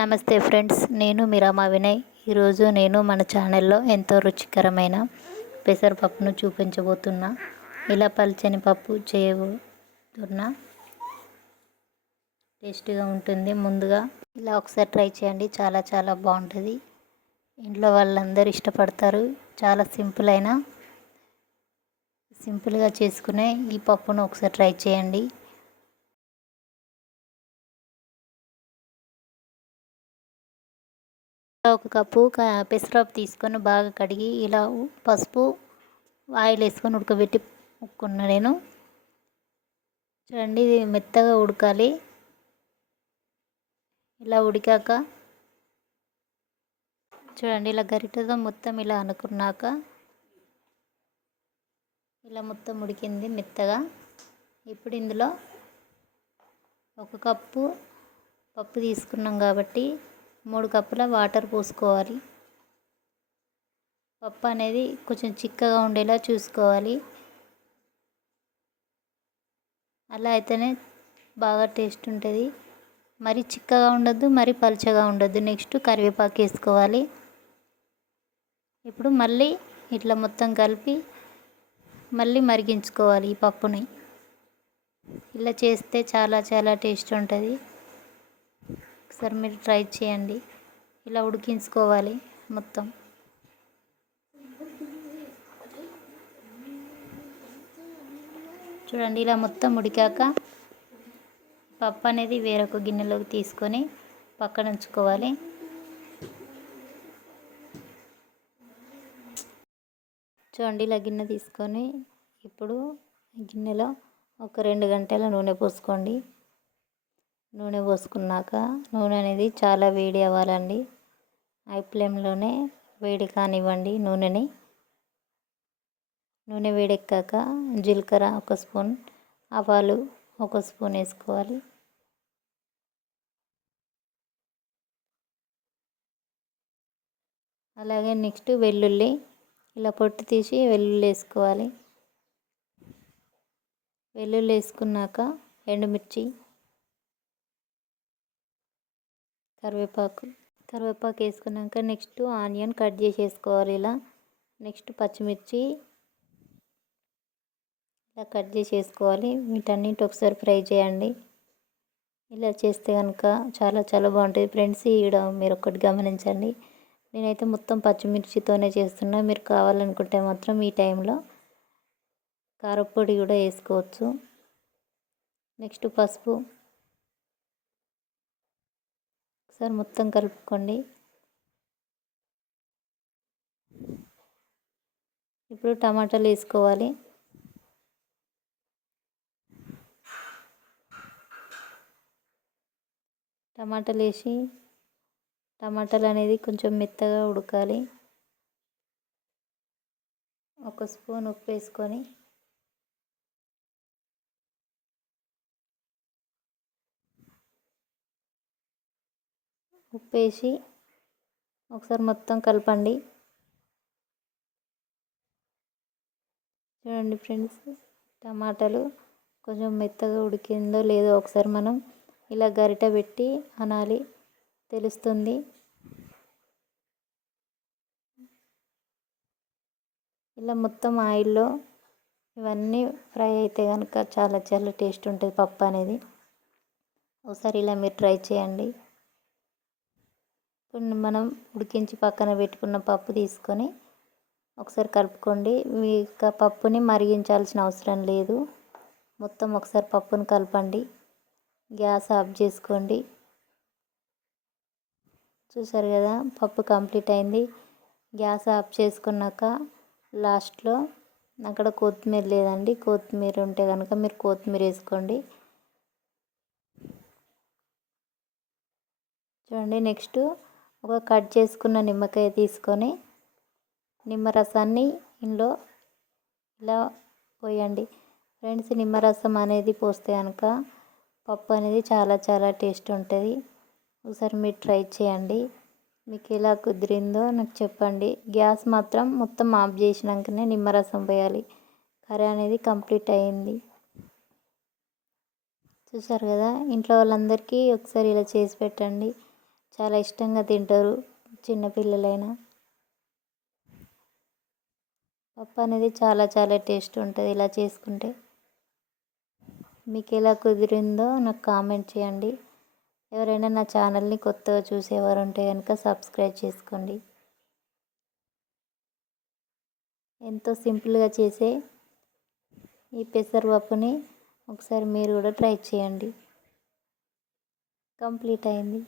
నమస్తే ఫ్రెండ్స్, నేను మీ రామా వినయ్. ఈరోజు నేను మన ఛానల్లో ఎంతో రుచికరమైన పెసరపప్పును చూపించబోతున్నా. ఇలా పల్చని పప్పు చేయబోతున్నా. టేస్టీగా ఉంటుంది. ముందుగా ఇలా ఒకసారి ట్రై చేయండి, చాలా చాలా బాగుంటుంది. ఇంట్లో వాళ్ళందరూ ఇష్టపడతారు. చాలా సింపుల్గా చేసుకునే ఈ పప్పును ఒకసారి ట్రై చేయండి. ఒక కప్పు పెసరపప్పు తీసుకొని బాగా కడిగి ఇలా పసుపు ఆయిల్ వేసుకొని ఉడకబెట్టుకున్నా నేను. చూడండి, ఇది మెత్తగా ఉడకాలి. ఇలా ఉడికాక చూడండి, ఇలా గరిటెతో మొత్తం ఇలా అనుకున్నాక ఇలా మొత్తం ఉడికింది మెత్తగా. ఇప్పుడు ఇందులో ఒక కప్పు పప్పు తీసుకున్నాం కాబట్టి 3 కప్పుల వాటర్ పోసుకోవాలి. పప్పు అనేది కొంచెం చిక్కగా ఉండేలా చూసుకోవాలి. అలా అయితేనే బాగా టేస్ట్ ఉంటుంది. మరి చిక్కగా ఉండద్దు, మరి పల్చగా ఉండద్దు. నెక్స్ట్ కరివేపాకు వేసుకోవాలి. ఇప్పుడు మళ్ళీ ఇట్లా మొత్తం కలిపి మళ్ళీ మరిగించుకోవాలి ఈ పప్పుని. ఇలా చేస్తే చాలా చాలా టేస్ట్ ఉంటుంది. ఒకసారి మీరు ట్రై చేయండి. ఇలా ఉడికించుకోవాలి మొత్తం. చూడండి, ఇలా మొత్తం ఉడికాక పప్పు అనేది వేరొక గిన్నెలోకి తీసుకొని పక్కన ఉంచుకోవాలి. చూడండి, ఇలా గిన్నె తీసుకొని ఇప్పుడు గిన్నెలో ఒక 2 గంటల నూనె పోసుకోండి. నూనె పోసుకున్నాక నూనె అనేది చాలా వేడి అవ్వాలండి. హై ఫ్లేమ్లోనే వేడి కానివ్వండి నూనెని. నూనె వేడెక్కాక జీలకర్ర 1 స్పూన్, ఆవాలు 1 స్పూన్ వేసుకోవాలి. అలాగే నెక్స్ట్ వెల్లుల్లి, ఇలా పొట్టు తీసి వెల్లుల్లి వేసుకోవాలి. వెల్లుల్లి వేసుకున్నాక ఎండుమిర్చి, కరివేపాకు వేసుకున్నాక నెక్స్ట్ ఆనియన్ కట్ చేసేసుకోవాలి ఇలా. నెక్స్ట్ పచ్చిమిర్చి ఇలా కట్ చేసేసుకోవాలి. వీటన్నిటి ఒకసారి ఫ్రై చేయండి. ఇలా చేస్తే కనుక చాలా చాలా బాగుంటుంది ఫ్రెండ్స్. ఇక్కడ మీరు ఒకటి గమనించండి, నేనైతే మొత్తం పచ్చిమిర్చితోనే చేస్తున్నా. మీరు కావాలనుకుంటే మాత్రం ఈ టైంలో కారపొడి కూడా వేసుకోవచ్చు. నెక్స్ట్ పసుపు ఒకసారి మొత్తం కలుపుకోండి. ఇప్పుడు టమాటాలు వేసుకోవాలి. టమాటాలు వేసి టమాటాలు అనేది కొంచెం మెత్తగా ఉడకాలి. 1 స్పూన్ ఉప్పు వేసుకొని ఒకసారి మొత్తం కలపండి. చూడండి ఫ్రెండ్స్, టమాటాలు కొంచెం మెత్తగా ఉడికిందో లేదో ఒకసారి మనం ఇలా గరిటె పెట్టి అనాలి, తెలుస్తుంది. ఇలా మొత్తం ఆయిల్లో ఇవన్నీ ఫ్రై అయితే కనుక చాలా చాలా టేస్ట్ ఉంటుంది పప్పు అనేది. ఒకసారి ఇలా మీరు ట్రై చేయండి. ఇప్పుడు మనం ఉడికించి పక్కన పెట్టుకున్న పప్పు తీసుకొని ఒకసారి కలుపుకోండి. మీ పప్పుని మరిగించాల్సిన అవసరం లేదు. మొత్తం ఒకసారి పప్పుని కలపండి. గ్యాస్ ఆఫ్ చేసుకోండి. చూసారు కదా, పప్పు కంప్లీట్ అయింది. గ్యాస్ ఆఫ్ చేసుకున్నాక లాస్ట్లో అక్కడ కొత్తిమీర లేదండి, కొత్తిమీర ఉంటే కనుక మీరు కొత్తిమీర వేసుకోండి. చూడండి, నెక్స్ట్ ఒక కట్ చేసుకున్న నిమ్మకాయ తీసుకొని నిమ్మరసాన్ని ఇందులో ఇలా పోయండి. ఫ్రెండ్స్, నిమ్మరసం అనేది పోస్తే కనుక పప్పు అనేది చాలా చాలా టేస్ట్ ఉంటుంది. ఒకసారి మీరు ట్రై చేయండి. మీకు ఎలా కుదిరిందో నాకు చెప్పండి. గ్యాస్ మాత్రం మొత్తం ఆఫ్ చేసినాకనే నిమ్మరసం పోయాలి. కర్రీ అనేది కంప్లీట్ అయింది. చూసారు కదా, ఇంట్లో వాళ్ళందరికీ ఒకసారి ఇలా చేసి పెట్టండి. చాలా ఇష్టంగా తింటారు చిన్నపిల్లలైనా. పప్పు అనేది చాలా చాలా టేస్ట్ ఉంటుంది ఇలా చేసుకుంటే. మీకు ఎలా కుదిరిందో నాకు కామెంట్ చేయండి. ఎవరైనా నా ఛానల్ని కొత్తగా చూసేవారు ఉంటే కనుక సబ్స్క్రైబ్ చేసుకోండి. ఎంతో సింపుల్గా చేసే ఈ పెసరపప్పుని ఒకసారి మీరు కూడా ట్రై చేయండి. కంప్లీట్ అయింది.